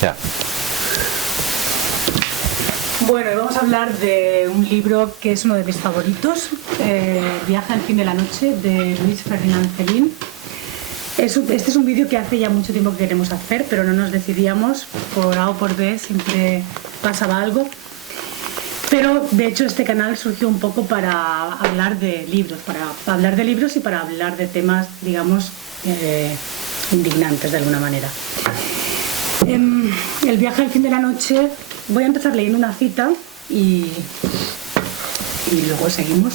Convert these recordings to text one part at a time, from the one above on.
Ya. Bueno, vamos a hablar de un libro que es uno de mis favoritos, Viaje al fin de la noche, de Luis Ferdinand Céline. Este es un vídeo que hace ya mucho tiempo que queremos hacer, pero no nos decidíamos, por A o por B, siempre pasaba algo. Pero de hecho este canal surgió un poco para hablar de libros, y para hablar de temas, digamos, indignantes de alguna manera. El viaje al fin de la noche, voy a empezar leyendo una cita y luego seguimos.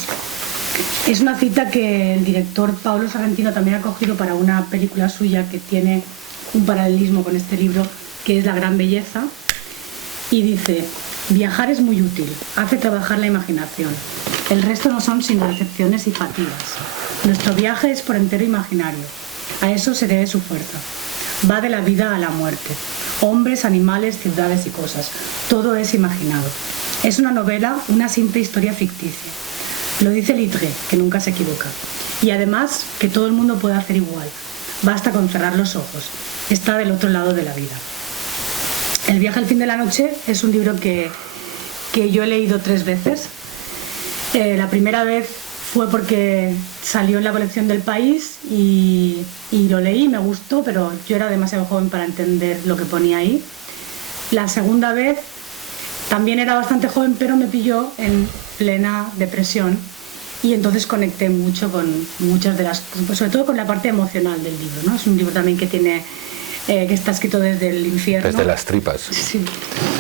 Es una cita que el director Paolo Sorrentino también ha cogido para una película suya que tiene un paralelismo con este libro, que es La gran belleza, y dice: viajar es muy útil, hace trabajar la imaginación. El resto no son sino decepciones y fatigas. Nuestro viaje es por entero imaginario. A eso se debe su fuerza. Va de la vida a la muerte. Hombres, animales, ciudades y cosas. Todo es imaginado. Es una novela, una simple historia ficticia. Lo dice Littré, que nunca se equivoca. Y además, que todo el mundo puede hacer igual. Basta con cerrar los ojos. Está del otro lado de la vida. El viaje al fin de la noche es un libro que yo he leído 3 veces. La primera vez fue porque salió en la colección del País y lo leí, me gustó, pero yo era demasiado joven para entender lo que ponía ahí. La segunda vez también era bastante joven, pero me pilló en plena depresión y entonces conecté mucho con muchas de las cosas, sobre todo con la parte emocional del libro, ¿no? Es un libro también que tiene... que está escrito desde el infierno. Desde las tripas. Sí.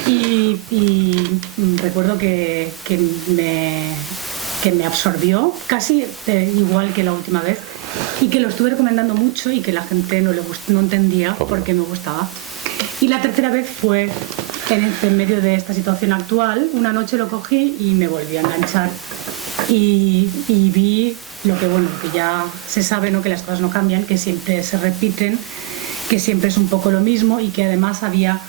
Y recuerdo que me absorbió casi igual que la última vez y que lo estuve recomendando mucho y que la gente no entendía por qué me gustaba. Y la tercera vez fue en medio de esta situación actual. Una noche lo cogí y me volví a enganchar y vi lo que, bueno, que ya se sabe, ¿no? Que las cosas no cambian, que siempre se repiten, que siempre es un poco lo mismo y que además había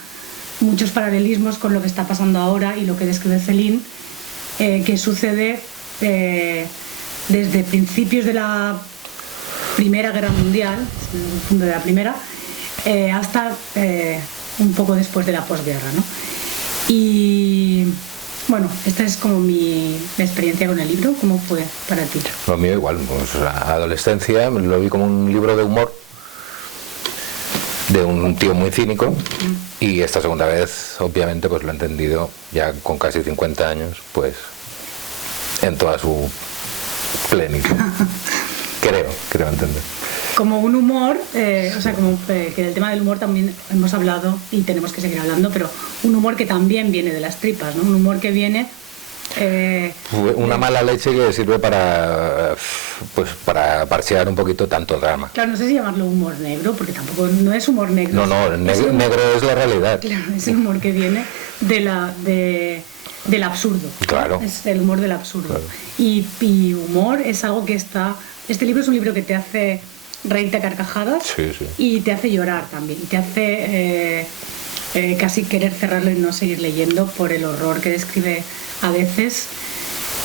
muchos paralelismos con lo que está pasando ahora y lo que describe Céline, que sucede desde principios de la Primera Guerra Mundial, de la primera, hasta un poco después de la posguerra, ¿no? Y bueno, esta es como mi experiencia con el libro. ¿Cómo fue para ti? Lo mío igual, pues, adolescencia, lo vi como un libro de humor de un tío muy cínico, y esta segunda vez obviamente pues lo he entendido ya con casi 50 años, pues en toda su plenitud. creo entender. Como un humor, o sea, como que del tema del humor también hemos hablado y tenemos que seguir hablando, pero un humor que también viene de las tripas, ¿no? Un humor que viene... una mala leche que sirve para parchear un poquito tanto drama. Claro, no sé si llamarlo humor negro, porque tampoco no es humor negro. No, negro es la realidad. Claro, es el humor que viene del absurdo. Claro. Es el humor del absurdo. Claro. Y humor es algo que está... Este libro es un libro que te hace reírte a carcajadas, sí. Y te hace llorar también. Y te hace casi querer cerrarlo y no seguir leyendo por el horror que describe a veces.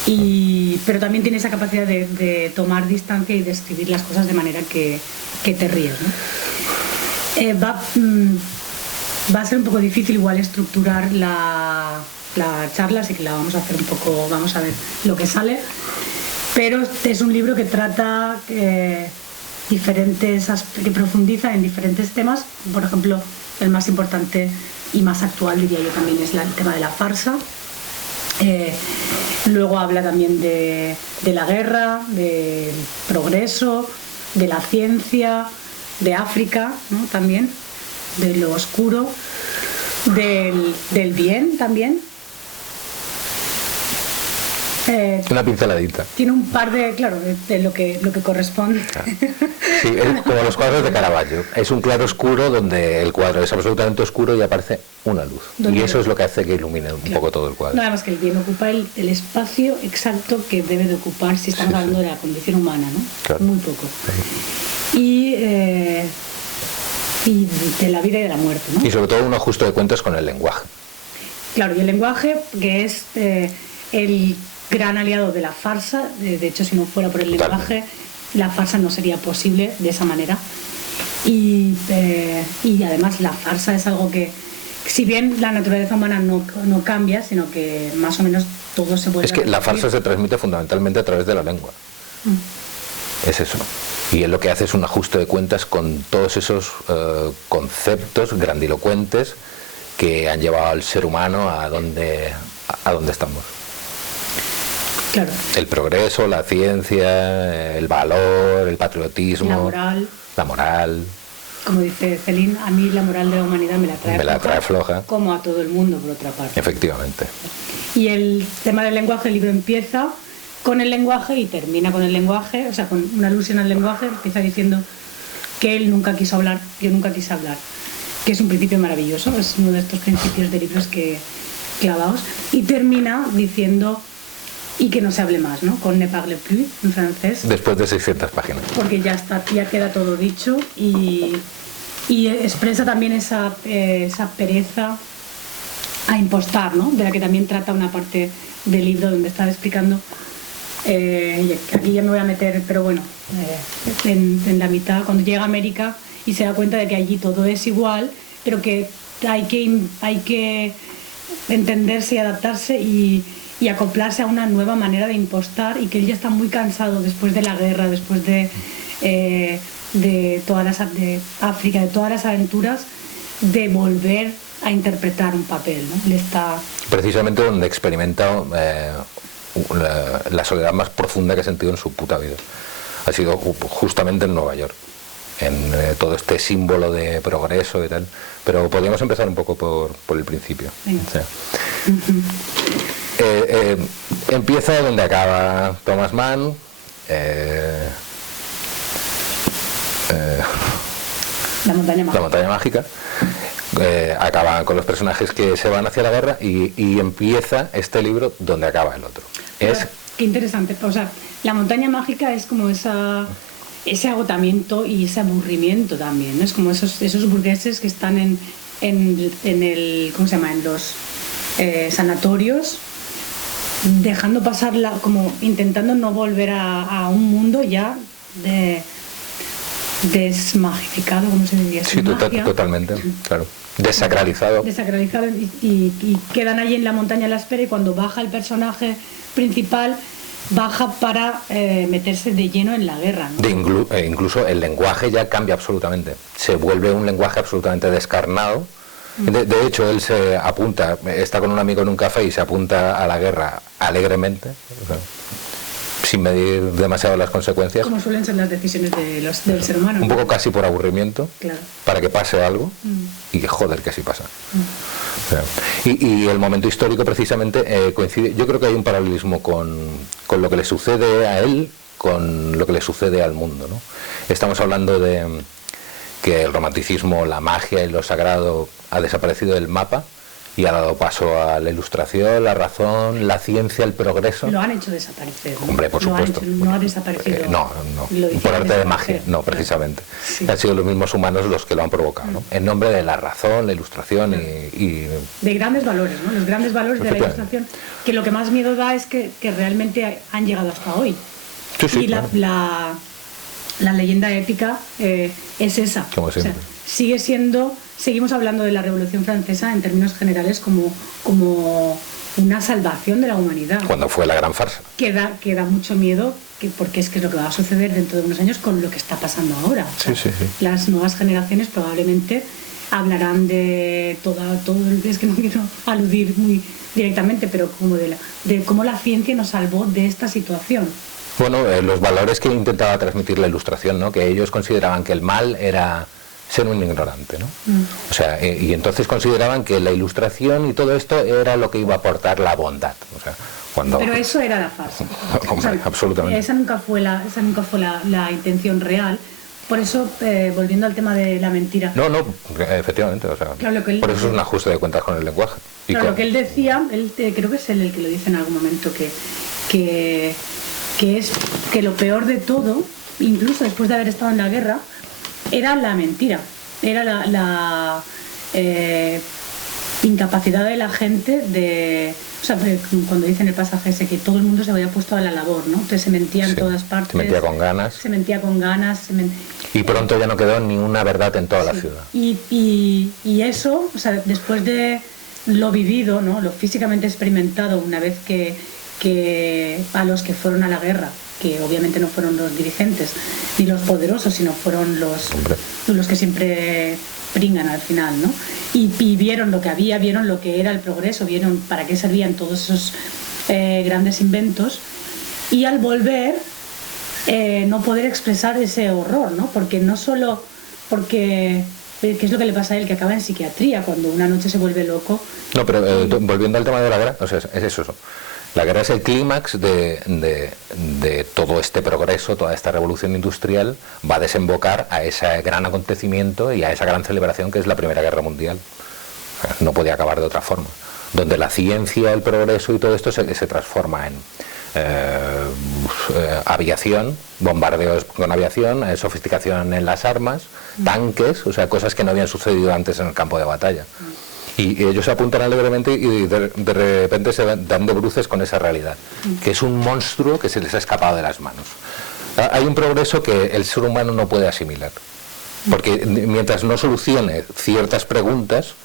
Pero también tiene esa capacidad de tomar distancia y de escribir las cosas de manera que te ríes, ¿no? Va a ser un poco difícil igual estructurar la charla, así que la vamos a hacer un poco, vamos a ver lo que sale. Pero es un libro que trata que profundiza en diferentes temas. Por ejemplo, el más importante y más actual, diría yo también, es el tema de la farsa. Luego habla también de la guerra, del progreso, de la ciencia, de África, ¿no? También, de lo oscuro, del bien también. Una pinceladita. Tiene un par de lo que corresponde. Sí, como los cuadros de Caravaggio. Es un claro oscuro donde el cuadro es absolutamente oscuro y aparece una luz. Y eso es lo que hace que ilumine un poco todo el cuadro. Nada más que el bien ocupa el espacio exacto que debe de ocupar si estamos hablando de la condición humana, ¿no? Claro. Muy poco. Sí. Y de la vida y de la muerte, ¿no? Y sobre todo un ajuste de cuentas con el lenguaje. Claro, y el lenguaje, que es el gran aliado de la farsa. De hecho, si no fuera por el lenguaje, la farsa no sería posible de esa manera. Y además la farsa es algo que si bien la naturaleza humana no cambia, sino que más o menos todo se vuelve Es que a la repetir. farsa se transmite fundamentalmente a través de la lengua. Es eso. Y él lo que hace es un ajuste de cuentas con todos esos conceptos grandilocuentes que han llevado al ser humano a donde estamos. Claro. El progreso, la ciencia, el valor, el patriotismo, la moral. Como dice Celine, a mí la moral de la humanidad me la trae floja. Como a todo el mundo, por otra parte. Efectivamente. Y el tema del lenguaje, el libro empieza con el lenguaje y termina con el lenguaje, o sea, con una alusión al lenguaje, empieza diciendo que él nunca quiso hablar, yo nunca quise hablar, que es un principio maravilloso, es uno de estos principios de libros que clavados, y termina diciendo y que no se hable más, ¿no? Con ne parle plus en francés. Después de 600 páginas. Porque ya queda todo dicho y expresa también esa pereza a impostar, ¿no? De la que también trata una parte del libro donde está explicando, y aquí ya me voy a meter, pero bueno, en la mitad, cuando llega a América y se da cuenta de que allí todo es igual, pero que hay que entenderse y adaptarse y acoplarse a una nueva manera de impostar, y que él ya está muy cansado después de la guerra, después de África, de todas las aventuras, de volver a interpretar un papel, ¿no? Él está... Precisamente donde experimenta la soledad más profunda que ha sentido en su puta vida. Ha sido justamente en Nueva York, en todo este símbolo de progreso y tal. Pero podríamos empezar un poco por el principio. O sea, empieza donde acaba Thomas Mann. La montaña mágica. Acaba con los personajes que se van hacia la guerra y empieza este libro donde acaba el otro. Qué interesante. O sea, la montaña mágica es como ese agotamiento y ese aburrimiento también, ¿no? Es como esos burgueses que están en el, ¿cómo se llama?, en los sanatorios, dejando pasar como intentando no volver a un mundo ya desmagificado, ¿cómo se diría? Sí, totalmente, claro. Desacralizado y quedan allí en la montaña a la espera, y cuando baja el personaje principal baja para meterse de lleno en la guerra, ¿no? Incluso el lenguaje ya cambia absolutamente, se vuelve un lenguaje absolutamente descarnado. De hecho, él se apunta, está con un amigo en un café y se apunta a la guerra alegremente, o sea, sin medir demasiado las consecuencias. Como suelen ser las decisiones del ser humano. Un poco casi por aburrimiento, claro, para que pase algo, y joder que sí pasa. O sea, y el momento histórico precisamente coincide. Yo creo que hay un paralelismo con lo que le sucede a él, con lo que le sucede al mundo, ¿no? Estamos hablando de que el romanticismo, la magia y lo sagrado ha desaparecido del mapa y ha dado paso a la ilustración, la razón, la ciencia, el progreso. Lo han hecho desaparecer, ¿no? Hombre, por supuesto. No ha desaparecido. No. Por arte de magia, no, precisamente. Sí. Han sido los mismos humanos los que lo han provocado, ¿no? En nombre de la razón, la ilustración y... De grandes valores, ¿no? Los grandes valores de la ilustración, que lo que más miedo da es que realmente han llegado hasta hoy. Sí, y claro. La leyenda épica es esa. Como siempre. O sea, seguimos hablando de la Revolución Francesa en términos generales como una salvación de la humanidad. Cuando fue la gran farsa. Que da mucho miedo, porque es lo que va a suceder dentro de unos años con lo que está pasando ahora. O sea, sí. Las nuevas generaciones probablemente hablarán de todo, es que no quiero aludir muy directamente, pero como de cómo la ciencia nos salvó de esta situación. Bueno, los valores que intentaba transmitir la ilustración, ¿no? Que ellos consideraban que el mal era ser un ignorante, ¿no? O sea, y entonces consideraban que la ilustración y todo esto era lo que iba a aportar la bondad. O sea, Pero eso era la farsa. Hombre, o sea, absolutamente. Esa nunca fue la intención real. Por eso, volviendo al tema de la mentira. No, efectivamente. O sea, claro, por eso es un ajuste de cuentas con el lenguaje. Claro, lo que él decía, creo que es él el que lo dice en algún momento, que es que lo peor de todo, incluso después de haber estado en la guerra, era la mentira, era incapacidad de la gente de... O sea, cuando dicen el pasaje ese que todo el mundo se había puesto a la labor, ¿no? Entonces se mentía en todas partes. Se mentía con ganas. Se mentía con ganas. Y pronto ya no quedó ni una verdad en toda la ciudad. Y eso, o sea, después de lo vivido, ¿no? Lo físicamente experimentado una vez que a los que fueron a la guerra, que obviamente no fueron los dirigentes ni los poderosos, sino fueron los que siempre pringan al final, ¿no? Y vieron lo que había, vieron lo que era el progreso, vieron para qué servían todos esos grandes inventos, y al volver no poder expresar ese horror, ¿no? Porque no solo porque... ¿Qué es lo que le pasa a él? Que acaba en psiquiatría cuando una noche se vuelve loco. No, pero volviendo al tema de la guerra, o sea, es eso. La guerra es el clímax de todo este progreso, toda esta revolución industrial, va a desembocar a ese gran acontecimiento y a esa gran celebración que es la Primera Guerra Mundial. O sea, no podía acabar de otra forma. Donde la ciencia, el progreso y todo esto se transforma en aviación, bombardeos con aviación, sofisticación en las armas, tanques, o sea, cosas que no habían sucedido antes en el campo de batalla. Y ellos se apuntan alegremente y de repente se dan de bruces con esa realidad, que es un monstruo que se les ha escapado de las manos. Hay un progreso que el ser humano no puede asimilar, porque mientras no solucione ciertas preguntas,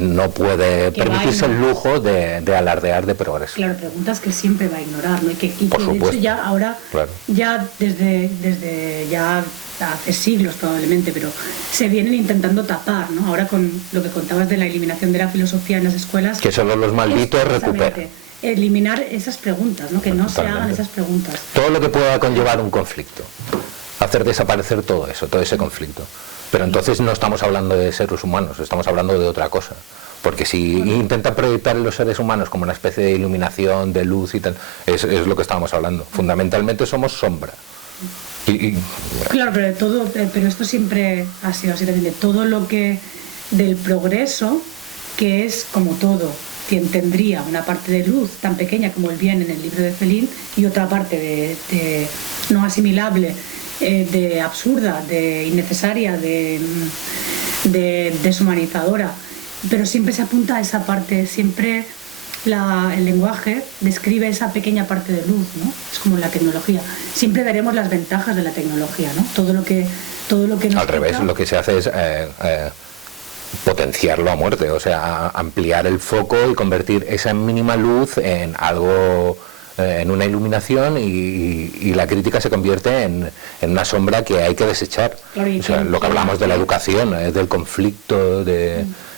no puede permitirse el lujo de alardear de progreso. Claro, preguntas que siempre va a ignorar, ¿no? Y que de hecho ya ahora, claro, ya desde ya hace siglos probablemente, pero se vienen intentando tapar, ¿no? Ahora con lo que contabas de la eliminación de la filosofía en las escuelas. Que solo los malditos recuperan. Eliminar esas preguntas, ¿no? Que no se hagan esas preguntas. Todo lo que pueda conllevar un conflicto. Hacer desaparecer todo eso, todo ese conflicto. Pero entonces no estamos hablando de seres humanos, estamos hablando de otra cosa. Porque si intentan proyectar en los seres humanos como una especie de iluminación, de luz y tal, es lo que estábamos hablando. Fundamentalmente somos sombra. Claro, pero esto siempre ha sido así también, de todo lo que del progreso, que es como todo, quien tendría una parte de luz tan pequeña como el bien en el libro de Felín y otra parte de no asimilable, de absurda, de innecesaria, de deshumanizadora, pero siempre se apunta a esa parte, siempre el lenguaje describe esa pequeña parte de luz, ¿no? Es como la tecnología. Siempre veremos las ventajas de la tecnología, ¿no? Todo lo que nos al revés, lo que se hace es potenciarlo a muerte, o sea, ampliar el foco y convertir esa mínima luz en algo, en una iluminación, y la crítica se convierte en una sombra que hay que desechar. Claro, o sea, lo que hablamos de la educación, del conflicto,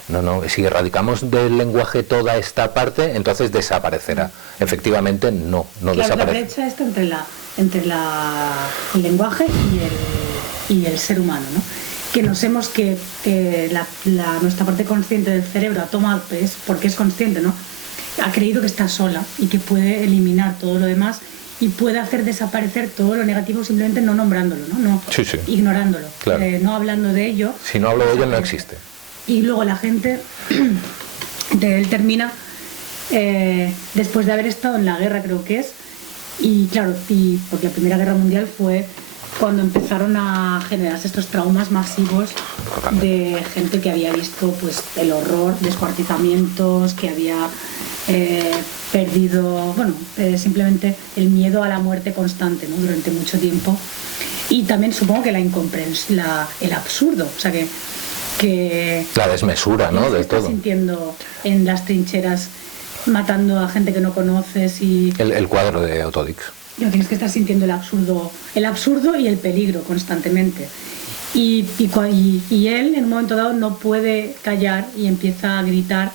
No, si erradicamos del lenguaje toda esta parte, entonces desaparecerá. Efectivamente, no desaparece. La brecha está entre el lenguaje y el ser humano, ¿no? Que nuestra parte consciente del cerebro ha tomado, pues, porque es consciente, ¿no? Ha creído que está sola y que puede eliminar todo lo demás y puede hacer desaparecer todo lo negativo simplemente no nombrándolo, ¿no? Sí. Ignorándolo, claro. No hablando de ello. Si no hablo de ello, no existe. Y luego la gente, él termina, después de haber estado en la guerra, creo que es, y claro, porque la Primera Guerra Mundial fue cuando empezaron a generarse estos traumas masivos de gente que había visto pues el horror, descuartizamientos, que había perdido, simplemente el miedo a la muerte constante, ¿no? Durante mucho tiempo. Y también supongo que la incomprensión, el absurdo, o sea que la desmesura, ¿no? De todo. Estás sintiendo en las trincheras matando a gente que no conoces y el cuadro de Autodix. Tienes que estar sintiendo el absurdo y el peligro constantemente. Y él en un momento dado no puede callar y empieza a gritar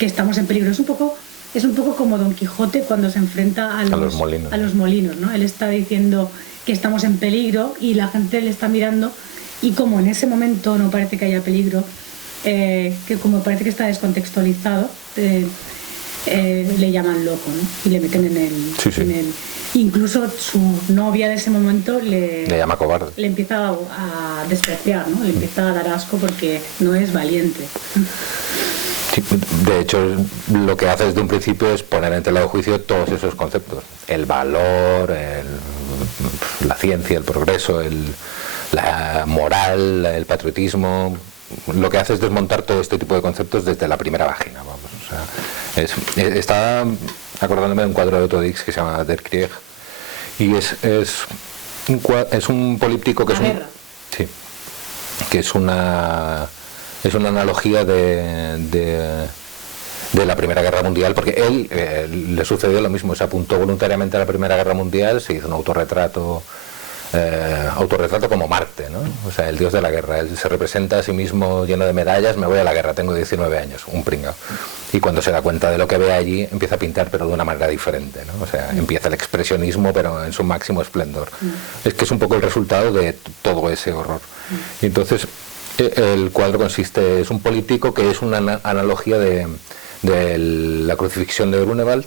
que estamos en peligro. Es un poco como Don Quijote cuando se enfrenta a los molinos, ¿no? Él está diciendo que estamos en peligro y la gente le está mirando. Y como en ese momento no parece que haya peligro, que como parece que está descontextualizado, le llaman loco, ¿no? Y le meten en el... Incluso su novia de ese momento le llama cobarde. Le empieza a despreciar, ¿no? Le empieza a dar asco porque no es valiente. Sí, de hecho, lo que hace desde un principio es poner en tela de juicio todos esos conceptos. El valor, la ciencia, el progreso, la moral, el patriotismo, lo que hace es desmontar todo este tipo de conceptos desde la primera vagina, vamos. O sea, está acordándome de un cuadro de Otto Dix que se llama Der Krieg, y es un políptico que sí, que es una analogía de la Primera Guerra Mundial, porque él le sucedió lo mismo, se apuntó voluntariamente a la Primera Guerra Mundial, se hizo un autorretrato como Marte, ¿no? O sea, el dios de la guerra. Él se representa a sí mismo lleno de medallas: me voy a la guerra, tengo 19 años, un pringao. Y cuando se da cuenta de lo que ve allí, empieza a pintar, pero de una manera diferente, ¿no? O sea, empieza el expresionismo, pero en su máximo esplendor. Es que es un poco el resultado de todo ese horror. Y entonces, el cuadro es un político que es una analogía de la crucifixión de Grunewald,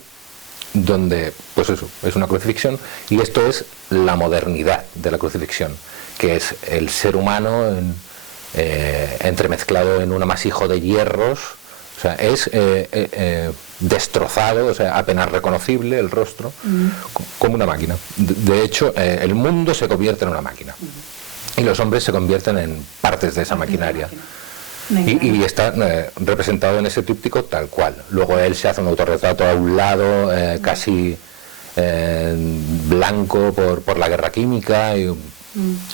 donde, pues eso, es una crucifixión, y esto es la modernidad de la crucifixión, que es el ser humano entremezclado en un amasijo de hierros. O sea, es destrozado, o sea, apenas reconocible el rostro, como una máquina. De hecho, el mundo se convierte en una máquina, y los hombres se convierten en partes de esa maquinaria. Y está representado en ese tríptico tal cual. Luego él se hace un autorretrato a un lado, casi blanco por la guerra química.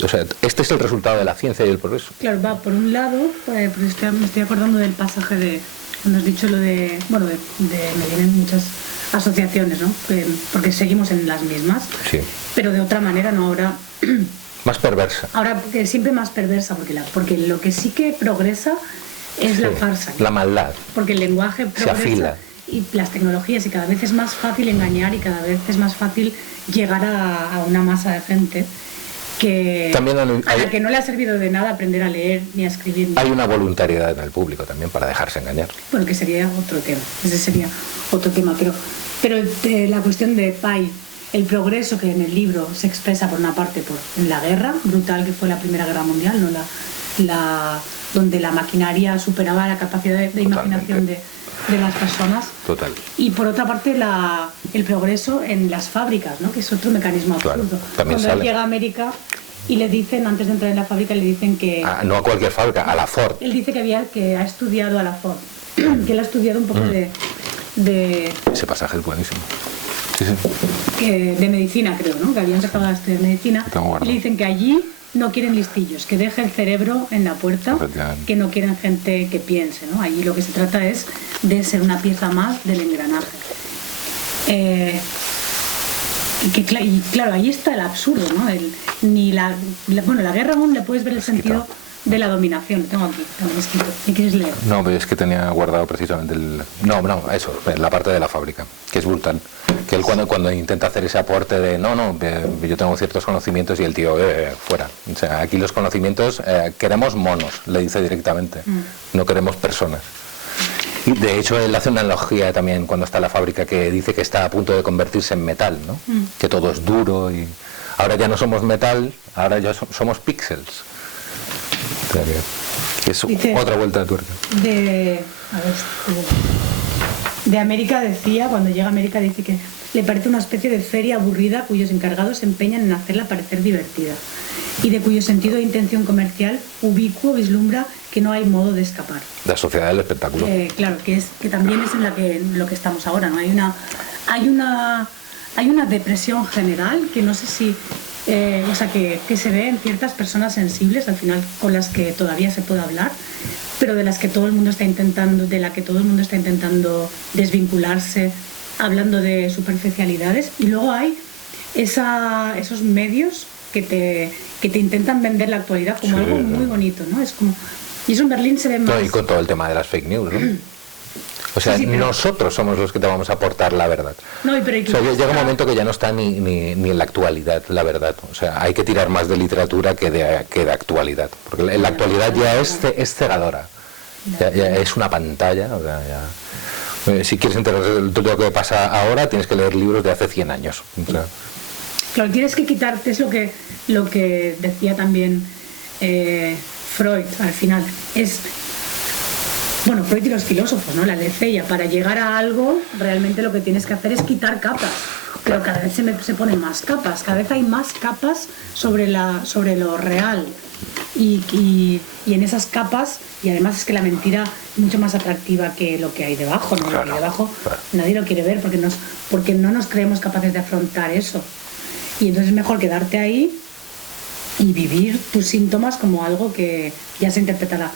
O sea, este es el resultado de la ciencia y el progreso. Claro, va por un lado, me estoy acordando del pasaje de, cuando has dicho lo de, bueno, me vienen muchas asociaciones, ¿no? Porque seguimos en las mismas, sí, pero de otra manera, ¿no? Ahora... más perversa. Ahora, siempre más perversa, porque lo que sí que progresa es la farsa, ¿no? La maldad. Porque el lenguaje progresa, se afila, y las tecnologías, y cada vez es más fácil engañar, y cada vez es más fácil llegar a una masa de gente que, a la que no le ha servido de nada aprender a leer ni a escribir. Hay una voluntariedad en el público también para dejarse engañar. Bueno, que sería otro tema, ese sería otro tema, pero la cuestión de Pai, el progreso que en el libro se expresa por una parte en la guerra brutal que fue la Primera Guerra Mundial, ¿no? Donde la maquinaria superaba la capacidad de imaginación de las personas. Total. Y por otra parte el progreso en las fábricas, ¿no? Que es otro mecanismo absurdo. Claro, cuando él llega a América y le dicen, antes de entrar en la fábrica, le dicen que... no a cualquier fábrica, a la Ford. Él dice que ha estudiado a la Ford, que él ha estudiado un poco de... Ese pasaje es buenísimo. De medicina, creo, ¿no? Que había empezado a estudiar medicina. Y le dicen que allí no quieren listillos, que deje el cerebro en la puerta, que no quieren gente que piense, ¿no? Allí lo que se trata es de ser una pieza más del engranaje. Y claro, ahí está el absurdo, ¿no? La guerra aún le puedes ver el sentido de la dominación. Tengo aquí también escrito. ¿Qué quieres leer? No, pero es que tenía guardado precisamente eso, la parte de la fábrica, que es brutal. Que él cuando intenta hacer ese aporte de yo tengo ciertos conocimientos, y el tío, fuera. O sea, aquí los conocimientos, queremos monos, le dice directamente, no queremos personas. Y de hecho él hace una analogía también cuando está en la fábrica, que dice que está a punto de convertirse en metal, ¿no? Que todo es duro, y ahora ya no somos metal, ahora ya somos píxeles. Que es otra vuelta de tuerca. De América decía, cuando llega a América, dice que le parece una especie de feria aburrida cuyos encargados se empeñan en hacerla parecer divertida, y de cuyo sentido e intención comercial ubicuo vislumbra que no hay modo de escapar. La sociedad del espectáculo. Claro, que también es en lo que estamos ahora, ¿no? Hay una depresión general que no sé si... que se ve en ciertas personas sensibles, al final, con las que todavía se puede hablar, pero de la que todo el mundo está intentando desvincularse, hablando de superficialidades. Y luego hay esos medios que te intentan vender la actualidad como algo muy bonito, ¿no? Es como... Y eso en Berlín se ve más... Y con todo el tema de las fake news, ¿no? O sea, sí, pero... nosotros somos los que te vamos a aportar la verdad. Llega un momento que ya no está ni en la actualidad la verdad. O sea, hay que tirar más de literatura que de actualidad. Porque la actualidad ya es cegadora. Ya es una pantalla. O sea, si quieres enterarte de todo lo que pasa ahora, tienes que leer libros de hace 100 años. O sea, claro, tienes que quitarte, es lo que decía también Freud al final. Freud y los filósofos, ¿no? La decía, para llegar a algo, realmente lo que tienes que hacer es quitar capas. pero cada vez se ponen más capas, cada vez hay más capas sobre lo real. Y en esas capas, y además es que la mentira es mucho más atractiva que lo que hay debajo, ¿no? Lo que hay debajo nadie lo quiere ver porque no nos creemos capaces de afrontar eso. Y entonces es mejor quedarte ahí y vivir tus síntomas como algo que ya se interpretará.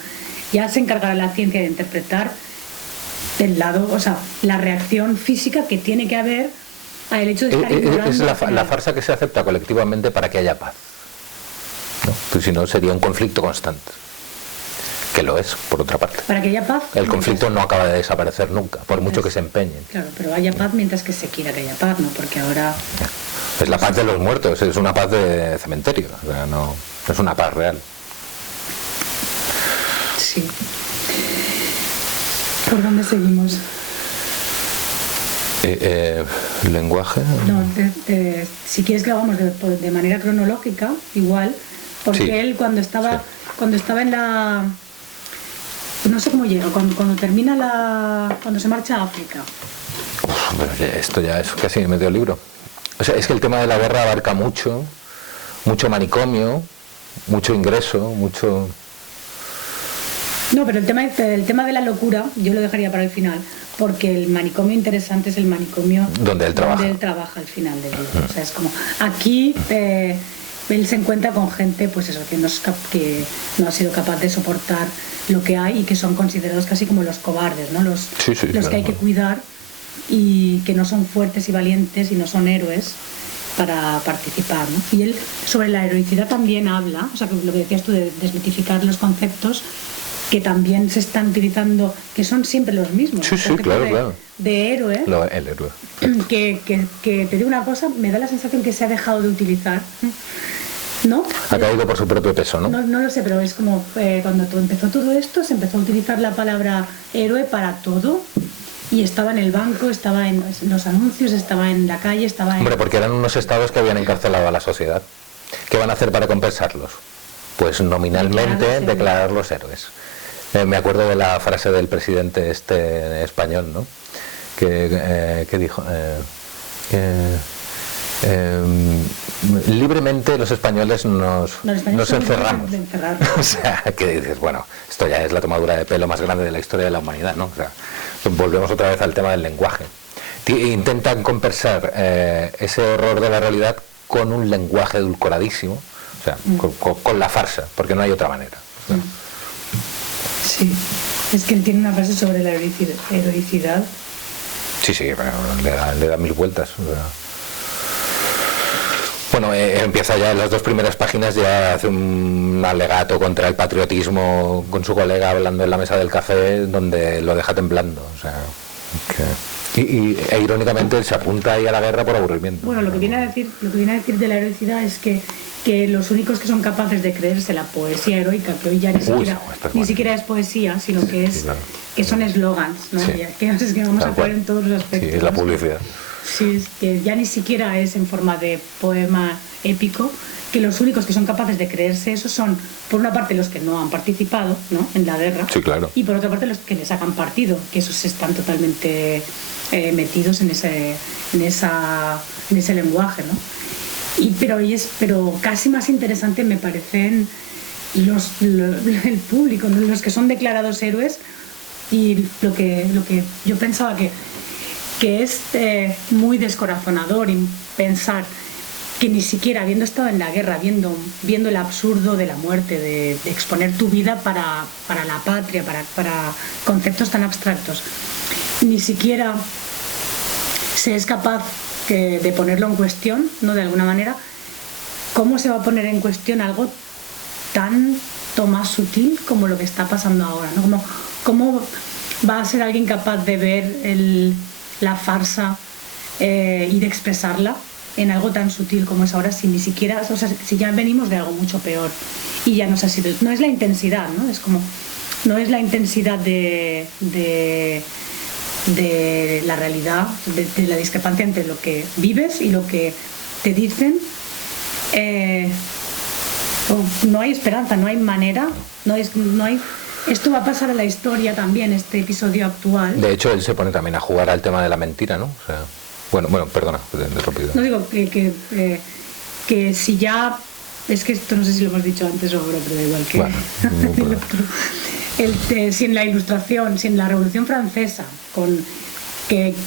Ya se encargará la ciencia de interpretar el lado, o sea, la reacción física que tiene que haber al hecho de estar ignorando. Es la farsa que se acepta colectivamente para que haya paz, ¿no? Pues si no sería un conflicto constante, que lo es, por otra parte. Para que haya paz. El conflicto no acaba de desaparecer nunca, por mucho que se empeñen. Claro, pero haya paz mientras que se quiera que haya paz, ¿no? Porque ahora... Es la paz de los muertos, es una paz de cementerio, o sea, no es una paz real. Sí. ¿Por dónde seguimos? ¿Lenguaje? No, si quieres que lo hagamos de manera cronológica, igual, porque sí. Él cuando estaba en la... No sé cómo llega, cuando termina cuando se marcha a África. Esto ya es casi medio libro. O sea, es que el tema de la guerra abarca mucho manicomio, mucho ingreso, mucho... No, pero el tema de la locura yo lo dejaría para el final, porque el manicomio interesante es el manicomio donde él trabaja al final del libro. O sea, es como aquí él se encuentra con gente, pues eso, que no ha sido capaz de soportar lo que hay y que son considerados casi como los cobardes, ¿no? Los claro, que hay que cuidar y que no son fuertes y valientes y no son héroes para participar, ¿no? Y él sobre la heroicidad también habla, o sea, lo que decías tú de desmitificar los conceptos que también se están utilizando, que son siempre los mismos. Sí, claro. De héroe. El héroe. Que te digo una cosa, me da la sensación que se ha dejado de utilizar, ¿no? Ha caído por su propio peso, ¿no? No lo sé, pero es como cuando empezó todo esto, se empezó a utilizar la palabra héroe para todo. Y estaba en el banco, estaba en los anuncios, estaba en la calle, estaba en... Hombre, porque eran unos estados que habían encarcelado a la sociedad. ¿Qué van a hacer para compensarlos? Pues nominalmente declararlos héroes. Me acuerdo de la frase del presidente español, ¿no? Que dijo... libremente los españoles nos encerramos. O sea, que dices, bueno, esto ya es la tomadura de pelo más grande de la historia de la humanidad, ¿no? O sea, volvemos otra vez al tema del lenguaje. Intentan compensar ese horror de la realidad con un lenguaje edulcoradísimo, o sea, con la farsa, porque no hay otra manera. O sea. Sí, es que él tiene una frase sobre la heroicidad. Sí, pero le da mil vueltas. O sea. Bueno, empieza ya en las 2 primeras páginas, ya hace un alegato contra el patriotismo con su colega hablando en la mesa del café, donde lo deja temblando. O sea, e irónicamente se apunta ahí a la guerra por aburrimiento. Bueno, lo que viene a decir de la heroicidad es que los únicos que son capaces de creerse la poesía heroica, que hoy ya ni siquiera es poesía, sino que es claro. Que son eslogans, ¿no? Sí. Que vamos a poner en todos los aspectos. Sí, es la publicidad. Sí, es que ya ni siquiera es en forma de poema épico, que los únicos que son capaces de creerse eso son, por una parte, los que no han participado, ¿no?, en la guerra, sí, claro. Y por otra parte los que le sacan partido, que esos están totalmente metidos en ese lenguaje, ¿no? Pero casi más interesante me parecen el público, ¿no?, los que son declarados héroes, y lo que yo pensaba que es muy descorazonador pensar que ni siquiera habiendo estado en la guerra, viendo el absurdo de la muerte, de exponer tu vida para la patria, para conceptos tan abstractos, ni siquiera se es capaz de ponerlo en cuestión, ¿no?, de alguna manera. ¿Cómo se va a poner en cuestión algo tanto más sutil como lo que está pasando ahora, ¿no? ¿Cómo va a ser alguien capaz de ver la farsa y de expresarla en algo tan sutil como es ahora, si ni siquiera, o sea, si ya venimos de algo mucho peor y ya nos ha sido, no es la intensidad, ¿no? Es como, no es la intensidad de la realidad, de la discrepancia entre lo que vives y lo que te dicen. No hay esperanza, no hay manera, no hay. Esto va a pasar a la historia también, este episodio actual. De hecho, él se pone también a jugar al tema de la mentira, ¿no? O sea, Bueno, perdona, te he interrumpido. No digo que si ya... Es que esto no sé si lo hemos dicho antes o ahora, pero da igual que... Bueno, si en la Ilustración, si en la Revolución Francesa,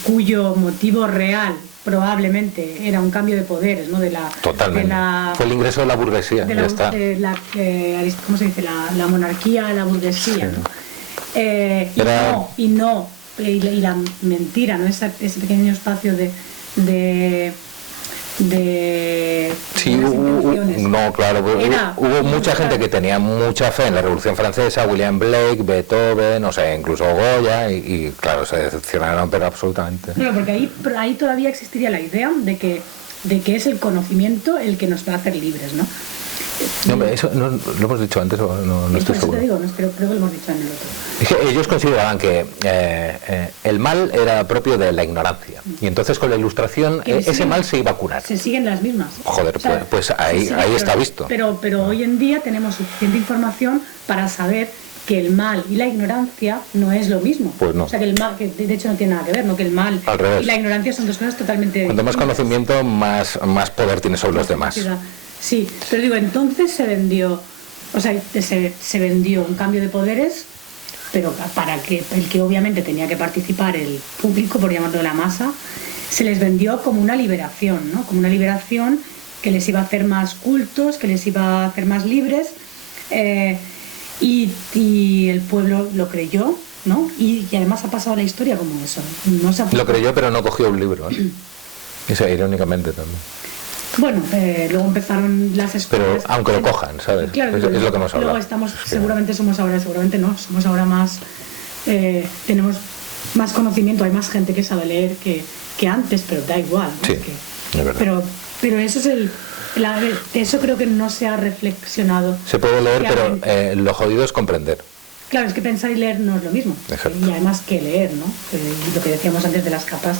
cuyo motivo real probablemente era un cambio de poderes, ¿no? Totalmente. Fue el ingreso de la burguesía, ya está. ¿Cómo se dice? La monarquía, la burguesía, sí. ¿no? Y la mentira, ¿no? Ese pequeño espacio de sí, no, claro, hubo mucha gente que tenía mucha fe en la Revolución Francesa, William Blake, Beethoven, o sea, incluso Goya, y claro, se decepcionaron, pero absolutamente. Claro, porque ahí todavía existiría la idea de que es el conocimiento el que nos va a hacer libres, ¿no? No, eso no, lo hemos dicho antes o no estoy seguro. Te digo, creo que lo hemos dicho en el otro. Es que ellos consideraban que el mal era propio de la ignorancia, y entonces con la Ilustración ese mal se iba a curar. Se siguen las mismas. Joder, o sea, pues ahí está visto. Pero hoy en día tenemos suficiente información para saber que el mal y la ignorancia no es lo mismo. Pues no. O sea, que el mal, que de hecho no tiene nada que ver, ¿no? Que el mal y la ignorancia son dos cosas totalmente... Cuanto más conocimiento, más poder tiene sobre los demás. Sí, pero digo, entonces se vendió un cambio de poderes, pero para que el que obviamente tenía que participar, el público, por llamarlo la masa, se les vendió como una liberación, ¿no? Como una liberación que les iba a hacer más cultos, que les iba a hacer más libres, y el pueblo lo creyó, ¿no? Y además ha pasado la historia como eso. Lo creyó, pero no cogió un libro, ¿eh? Eso, irónicamente también. Bueno, luego empezaron las escuelas. Pero aunque lo cojan, ¿sabes? Claro, es lo que hemos hablado. Luego seguramente somos ahora más, tenemos más conocimiento, hay más gente que sabe leer que antes, pero da igual, ¿no? Sí, es verdad. Pero eso es eso creo que no se ha reflexionado. Se puede leer, pero lo jodido es comprender. Claro, es que pensar y leer no es lo mismo. Exacto. Y además que leer, ¿no? Lo que decíamos antes de las capas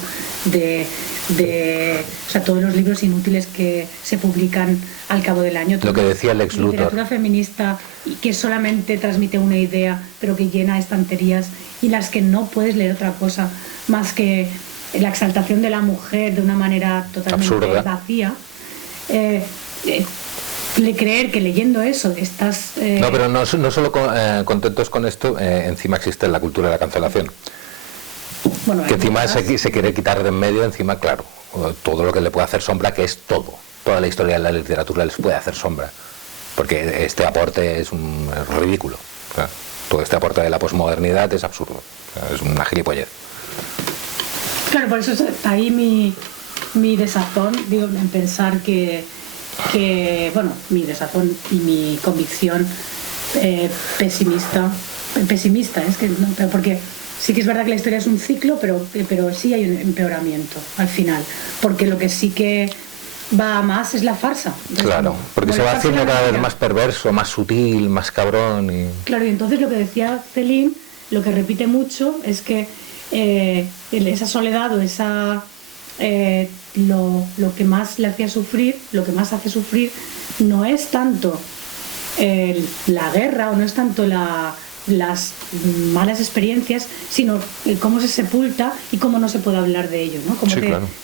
o sea, todos los libros inútiles que se publican al cabo del año. Lo que decía Lex Luthor. Literatura feminista y que solamente transmite una idea, pero que llena estanterías, y las que no puedes leer otra cosa más que la exaltación de la mujer de una manera totalmente absurda, vacía. Creer que leyendo eso estás... No, pero no solo contentos con esto, encima existe la cultura de la cancelación. Bueno, que encima se quiere quitar de en medio, encima, claro, todo lo que le puede hacer sombra, que es toda la historia de la literatura les puede hacer sombra, porque este aporte es ridículo. O sea, todo este aporte de la posmodernidad es absurdo, o sea, es una gilipollez. Claro, por eso está ahí mi desazón, digo, en pensar que mi desazón y mi convicción pesimista, es que no, pero porque sí que es verdad que la historia es un ciclo, pero sí hay un empeoramiento al final, porque lo que sí que va más es la farsa. Entonces, claro, porque se va haciendo cada vez más perverso, más sutil, más cabrón. Claro, y entonces lo que decía Céline, lo que repite mucho es que esa soledad o esa... lo que más le hacía sufrir, lo que más hace sufrir, no es tanto la guerra o no es tanto las malas experiencias, sino cómo se sepulta y cómo no se puede hablar de ello, ¿no?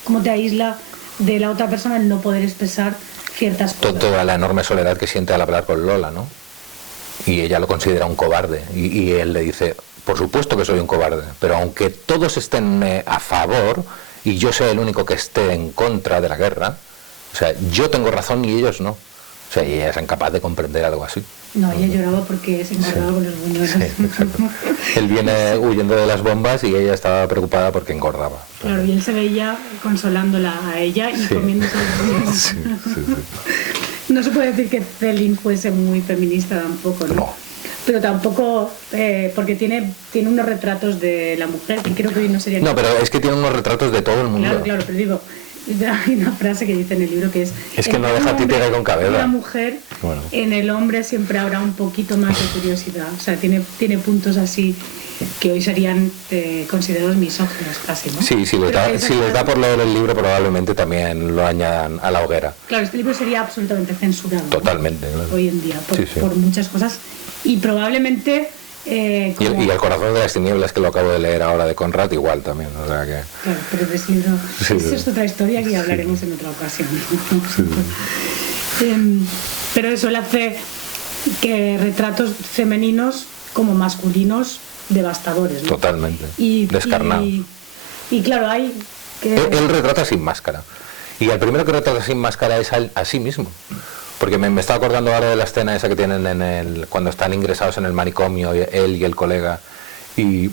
Cómo te aísla de la otra persona el no poder expresar ciertas cosas. Toda la enorme soledad que siente al hablar con Lola, ¿no? Y ella lo considera un cobarde, y él le dice, por supuesto que soy un cobarde, pero aunque todos estén a favor y yo soy el único que esté en contra de la guerra, o sea, yo tengo razón y ellos no. O sea, y ella es incapaz de comprender algo así. No, ella lloraba porque se engordaba con los buñuelos. Sí, exacto. Él viene huyendo de las bombas y ella estaba preocupada porque engordaba. Claro, y él se veía consolándola a ella y comiéndose los buñuelos. Sí. No se puede decir que Céline fuese muy feminista tampoco, ¿no? No. Pero tampoco, porque tiene unos retratos de la mujer que creo que hoy no serían... No, pero es que tiene unos retratos de todo el mundo. Claro, pero digo, hay una frase que dice en el libro que es... Es que no deja títere con cabeza. La mujer, bueno, en el hombre siempre habrá un poquito más de curiosidad. O sea, tiene puntos así que hoy serían considerados misóginos casi, ¿no? Sí, si les da por leer el libro probablemente también lo añadan a la hoguera. Claro, este libro sería absolutamente censurado. Totalmente, ¿no? Claro. Hoy en día, por muchas cosas. Y probablemente Y El corazón de las tinieblas, que lo acabo de leer ahora de Conrad, igual también, o sea que... Claro, pero de ese libro, esa es otra historia que hablaremos en otra ocasión. Pero eso, él hace que retratos femeninos como masculinos devastadores, ¿no? Totalmente, Y descarnado. Y claro, hay que... Él retrata sin máscara. Y el primero que retrata sin máscara es a sí mismo. Porque me estaba acordando ahora de la escena esa que tienen cuando están ingresados en el manicomio, él y el colega, y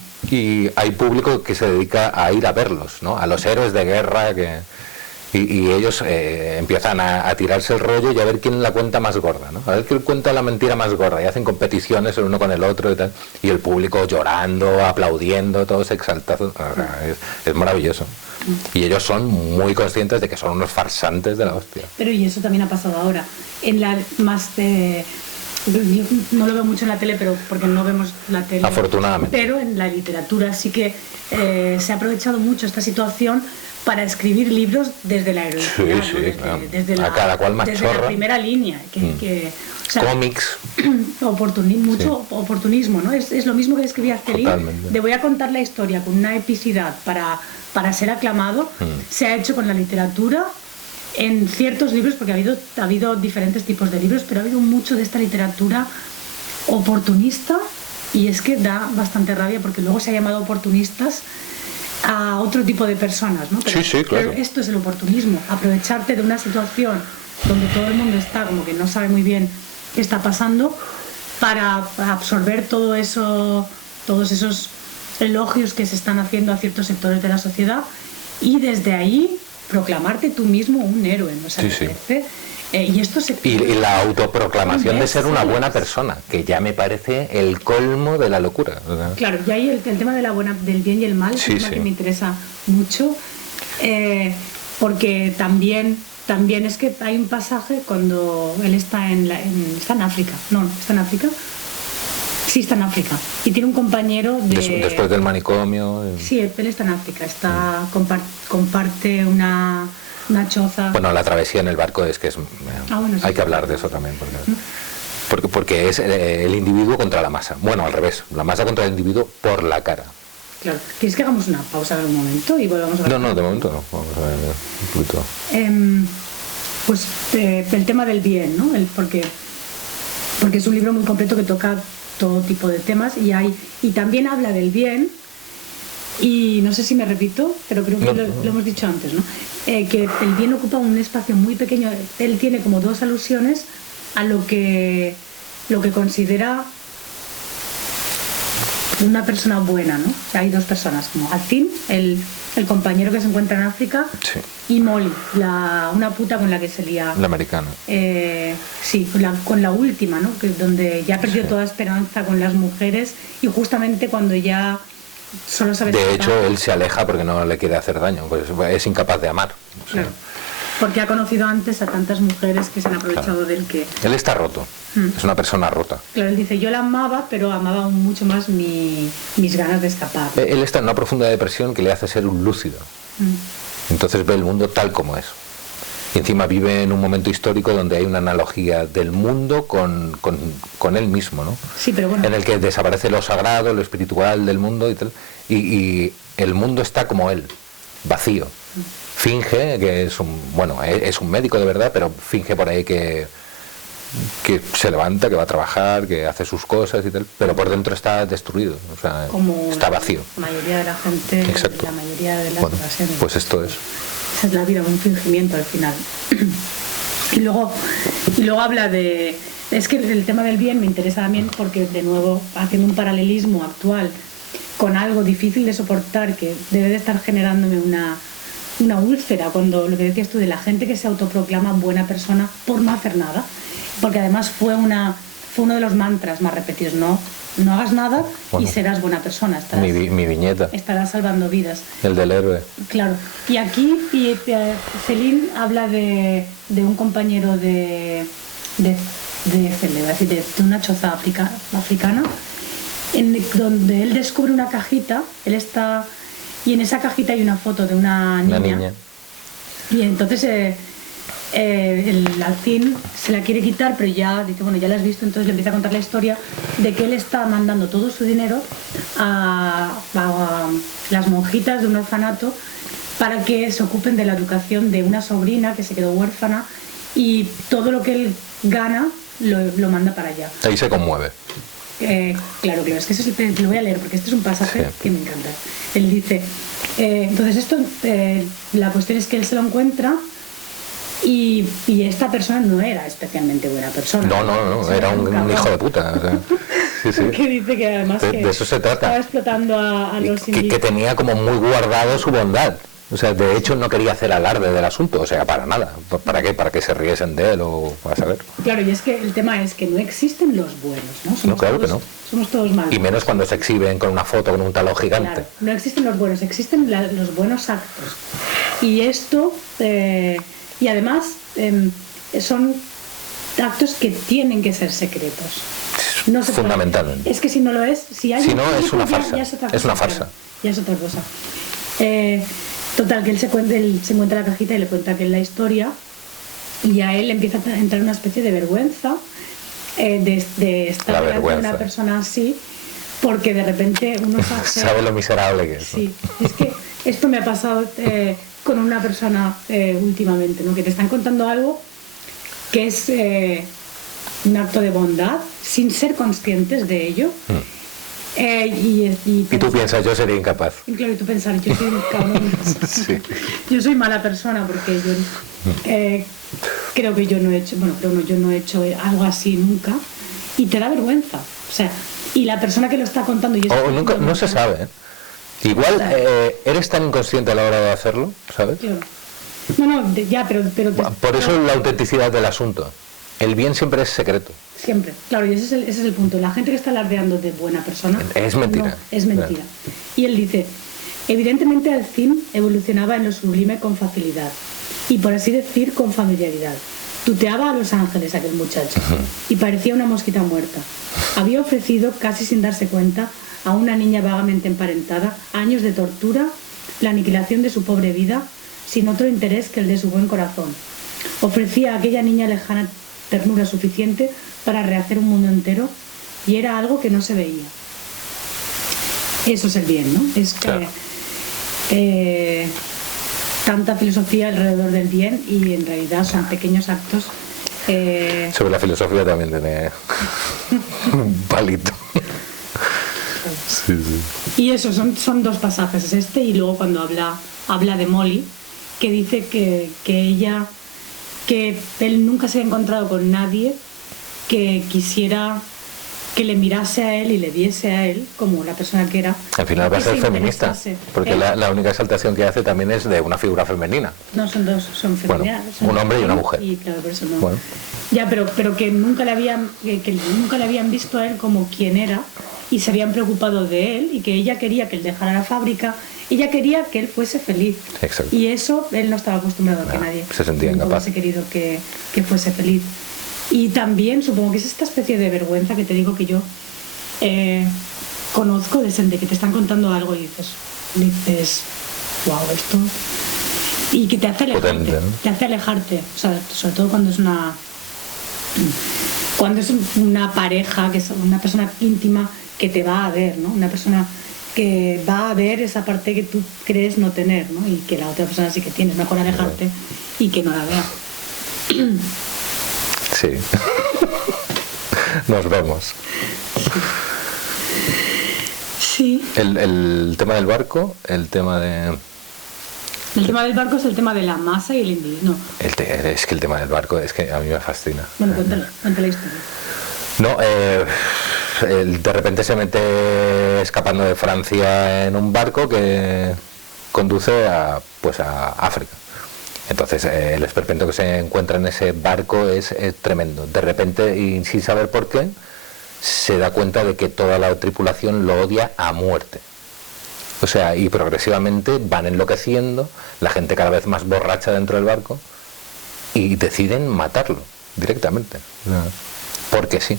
hay público que se dedica a ir a verlos, ¿no? A los héroes de guerra y ellos empiezan a tirarse el rollo y a ver quién la cuenta más gorda, ¿no? A ver quién cuenta la mentira más gorda, y hacen competiciones el uno con el otro y tal, y el público llorando, aplaudiendo, todos exaltados. Es maravilloso. Y ellos son muy conscientes de que son unos farsantes de la hostia. Pero y eso también ha pasado ahora. Yo no lo veo mucho en la tele, pero porque no vemos la tele. Afortunadamente. Pero en la literatura sí que se ha aprovechado mucho esta situación para escribir libros desde la heroicidad, sí, ¿no? claro. Desde a cada cual más desde chorra. La primera línea. O sea, cómics. Mucho oportunismo, ¿no? Es lo mismo que escribía Céline. Totalmente. De voy a contar la historia con una epicidad para ser aclamado. Se ha hecho con la literatura en ciertos libros, porque ha habido diferentes tipos de libros, pero ha habido mucho de esta literatura oportunista, y es que da bastante rabia porque luego se ha llamado oportunistas a otro tipo de personas, ¿no? Sí, claro. Pero esto es el oportunismo, aprovecharte de una situación donde todo el mundo está como que no sabe muy bien qué está pasando para absorber todos esos elogios que se están haciendo a ciertos sectores de la sociedad, y desde ahí proclamarte tú mismo un héroe, ¿no? O sea, parece, y esto y la autoproclamación de ser una buena persona, que ya me parece el colmo de la locura, ¿verdad? Claro, y ahí el tema del bien y el mal es un tema que me interesa mucho, porque también es que hay un pasaje cuando él está está en África, ¿está en África? Sí, está en África. Y tiene un compañero después del manicomio. Sí, él está en África. Comparte una choza. Bueno, la travesía en el barco es hay que hablar de eso también. Porque es el individuo contra la masa. Bueno, al revés. La masa contra el individuo por la cara. Claro. ¿Quieres que hagamos una pausa en un momento y volvamos a ver? No, de momento no. Vamos a ver un poquito. Pues el tema del bien, ¿no? Porque es un libro muy completo que toca todo tipo de temas, y también habla del bien, y no sé si me repito, pero creo que lo hemos dicho antes, ¿no? Que el bien ocupa un espacio muy pequeño. Él tiene como dos alusiones a lo que considera una persona buena, ¿no? O sea, hay dos personas, como Alcín, el compañero que se encuentra en África, y Molly, una puta con la que se lía. La americana. Sí, con la última, ¿no? Que es donde ya perdió toda esperanza con las mujeres, y justamente cuando ya solo sabe... De hecho, él se aleja porque no le quiere hacer daño, pues es incapaz de amar. O sea, claro. Porque ha conocido antes a tantas mujeres que se han aprovechado del que... Él está roto, es una persona rota. Claro, él dice, yo la amaba, pero amaba aún mucho más mis ganas de escapar. Él está en una profunda depresión que le hace ser un lúcido. Entonces ve el mundo tal como es. Y encima vive en un momento histórico donde hay una analogía del mundo con él mismo, ¿no? Sí, pero bueno. En el que desaparece lo sagrado, lo espiritual del mundo y tal. Y el mundo está como él, vacío. Finge que es un médico de verdad, pero finge por ahí que se levanta, que va a trabajar, que hace sus cosas y tal, pero por dentro está destruido, o sea, está vacío. La mayoría de la gente, exacto. La mayoría de las ocasiones. Pues esto es. Esa es la vida, un fingimiento al final. Y luego habla de... Es que el tema del bien me interesa también porque, de nuevo, haciendo un paralelismo actual con algo difícil de soportar, que debe de estar generándome una úlcera, cuando lo que decías tú de la gente que se autoproclama buena persona por no hacer nada, porque además fue uno de los mantras más repetidos, no hagas nada y serás buena persona, mi viñeta, estarás salvando vidas, el del héroe. Claro, y aquí Céline habla de un compañero de una choza africana, donde él descubre una cajita, y en esa cajita hay una foto de una niña. Y entonces el Alcín se la quiere quitar, pero ya dice, bueno, ya la has visto, entonces le empieza a contar la historia de que él está mandando todo su dinero a las monjitas de un orfanato para que se ocupen de la educación de una sobrina que se quedó huérfana, y todo lo que él gana lo manda para allá. Ahí se conmueve. Claro, es que lo voy a leer porque este es un pasaje Sí. que me encanta. Él dice, entonces esto, la cuestión es que él se lo encuentra y esta persona no era especialmente buena persona. No, era un hijo de puta. O sea, sí. Que dice que además De eso se trata. estaba explotando a los que tenía como muy guardado su bondad. O sea, de hecho no quería hacer alarde del asunto, o sea, para nada. ¿Para qué? ¿Para que se riesen de él o para saber? Claro, y es que el tema es que no existen los buenos, ¿no? No, claro que no. Somos todos malos. Y menos cuando se exhiben con una foto, con un talón gigante. Claro, no existen los buenos, existen los buenos actos. Y esto, y además, son actos que tienen que ser secretos. No se Fundamentalmente. Es que si no lo es, si hay... Si no, es una farsa. Es una farsa. Claro, ya es otra cosa. Total, que él se encuentra la cajita y le cuenta que es la historia, y a él empieza a entrar una especie de vergüenza de estar delante de una persona así, porque de repente uno sabe lo miserable que es. Sí, es que esto me ha pasado con una persona últimamente, ¿no? Que te están contando algo que es un acto de bondad sin ser conscientes de ello. Y tú piensas, yo sería incapaz. Y claro, y tú pensar, yo soy un cabrón. Sí. Yo soy mala persona porque yo creo que yo no he hecho, yo no he hecho algo así nunca, y te da vergüenza. O sea, y la persona que lo está contando... nunca, no se sabe, ¿eh? Igual eres tan inconsciente a la hora de hacerlo, ¿sabes? Claro. No, ya, pero por eso la autenticidad del asunto. El bien siempre es secreto. Siempre, claro, y ese es el punto. La gente que está alardeando de buena persona... Es mentira. No, es mentira. Y él dice, evidentemente Alcín evolucionaba en lo sublime con facilidad, y por así decir, con familiaridad. Tuteaba a los ángeles aquel muchacho, y parecía una mosquita muerta. Había ofrecido, casi sin darse cuenta, a una niña vagamente emparentada, años de tortura, la aniquilación de su pobre vida, sin otro interés que el de su buen corazón. Ofrecía a aquella niña lejana ternura suficiente para rehacer un mundo entero, y era algo que no se veía. Eso es el bien, ¿no? Es claro. Tanta filosofía alrededor del bien, y en realidad son pequeños actos. Sobre la filosofía también tiene un palito. Sí. Y eso, son dos pasajes, es este, y luego cuando habla de Molly, que dice que él nunca se ha encontrado con nadie que quisiera que le mirase a él y le viese a él como la persona que era. Al final va a ser feminista, porque la única exaltación que hace también es de una figura femenina. No, son dos, son femeninas. Bueno, un hombre y una mujer. Y claro, por eso no. Bueno. Ya, pero que nunca le habían visto a él como quien era, y se habían preocupado de él, y que ella quería que él dejara la fábrica, ella quería que él fuese feliz. Exacto. Y eso él no estaba acostumbrado a que nadie se sentía incapaz. hubiese querido que fuese feliz. Y también supongo que es esta especie de vergüenza que te digo que yo conozco, de que te están contando algo y dices, wow, esto... Y que te hace alejarte. Potente, ¿no? Te hace alejarte, o sea, sobre todo cuando es una pareja, que es una persona íntima que te va a ver, ¿no? Una persona que va a ver esa parte que tú crees no tener, ¿no? Y que la otra persona sí que tiene. Es mejor alejarte y que no la vea. Sí. Nos vemos. Sí. El tema del barco, el tema del barco es el tema de la masa y el individuo. Es que el tema del barco es que a mí me fascina. Bueno, cuéntala la historia. No, de repente se mete escapando de Francia en un barco que conduce a África. Entonces el esperpento que se encuentra en ese barco es tremendo. De repente, y sin saber por qué, se da cuenta de que toda la tripulación lo odia a muerte. O sea, y progresivamente van enloqueciendo, la gente cada vez más borracha dentro del barco, y deciden matarlo directamente. Porque sí.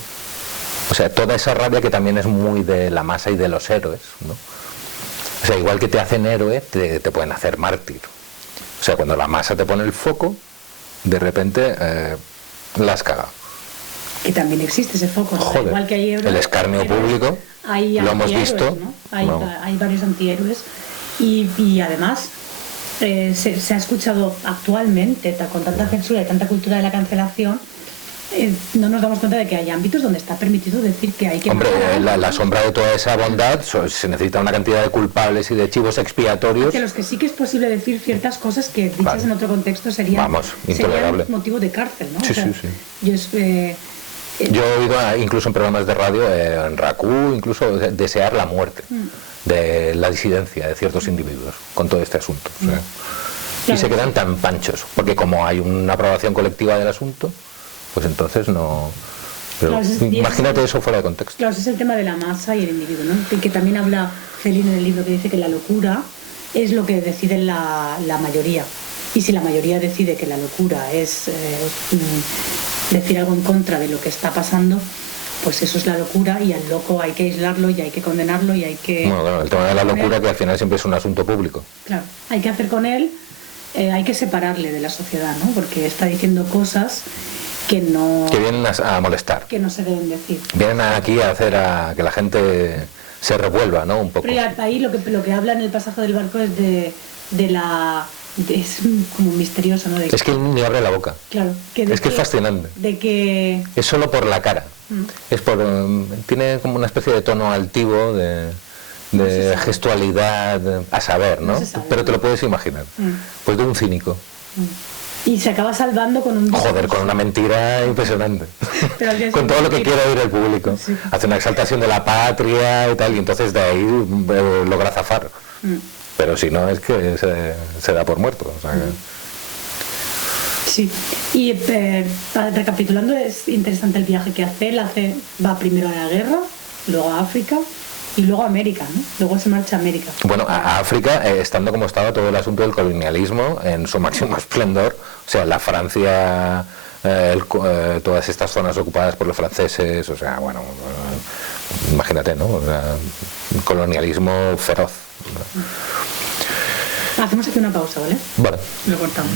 O sea, toda esa rabia que también es muy de la masa y de los héroes, ¿no? O sea, igual que te hacen héroe, te pueden hacer mártir. O sea, cuando la masa te pone el foco, de repente la has cagado. Que también existe ese foco, ¿no? Joder, igual que hay el escarnio público, hay lo hemos antihéroes, visto. ¿no? No. Hay varios antihéroes y además se ha escuchado actualmente con tanta censura y tanta cultura de la cancelación. No nos damos cuenta de que hay ámbitos donde está permitido decir que hay que... Hombre, matar la sombra de toda esa bondad se necesita una cantidad de culpables y de chivos expiatorios. que los que sí que es posible decir ciertas cosas que dichas Vale. en otro contexto serían intolerable. motivo de cárcel, ¿no? Sí, O sea, sí, sí. Yo he oído incluso en programas de radio, en RACU, incluso desear la muerte de la disidencia de ciertos individuos con todo este asunto. O sea, Claro. Y se quedan tan panchos, porque como hay una aprobación colectiva del asunto, pues entonces no... Pero Claro, imagínate eso fuera de contexto. Claro, ese es el tema de la masa y el individuo, ¿no? Que también habla Fellini en el libro, que dice que la locura es lo que decide la mayoría. Y si la mayoría decide que la locura es decir algo en contra de lo que está pasando, pues eso es la locura, y al loco hay que aislarlo y hay que condenarlo y hay que... Bueno, claro, el tema de la locura, que al final siempre es un asunto público. Claro, hay que hacer con él, hay que separarle de la sociedad, ¿no? Porque está diciendo cosas que no... Que vienen a molestar. Que no se deben decir. Vienen aquí a hacer a que la gente se revuelva, ¿no? Un poco. Pero ya ahí lo que habla en el pasaje del barco es es como misterioso, ¿no? Es que él ni abre la boca. Claro. Es que es fascinante. De que... Es solo por la cara. Es tiene como una especie de tono altivo, de gestualidad, a saber, ¿no? No se sabe. Pero te lo puedes imaginar. Pues de un cínico. Y se acaba salvando con un... Joder, con una mentira impresionante. Pero al día Con todo lo que siguiente- quiere oír el público. Sí. Hace una exaltación de la patria y tal, y entonces de ahí logra zafar. Pero si no, es que se da por muerto. O sea que... Sí. Y recapitulando, es interesante el viaje que hace. Va primero a la guerra, luego a África y luego a América, ¿no? Luego se marcha a América. Bueno, a África, estando como estaba todo el asunto del colonialismo en su máximo esplendor, o sea, la Francia, todas estas zonas ocupadas por los franceses, o sea, bueno, imagínate, ¿no? O sea, un colonialismo feroz. Hacemos aquí una pausa, ¿vale? Vale. Lo cortamos.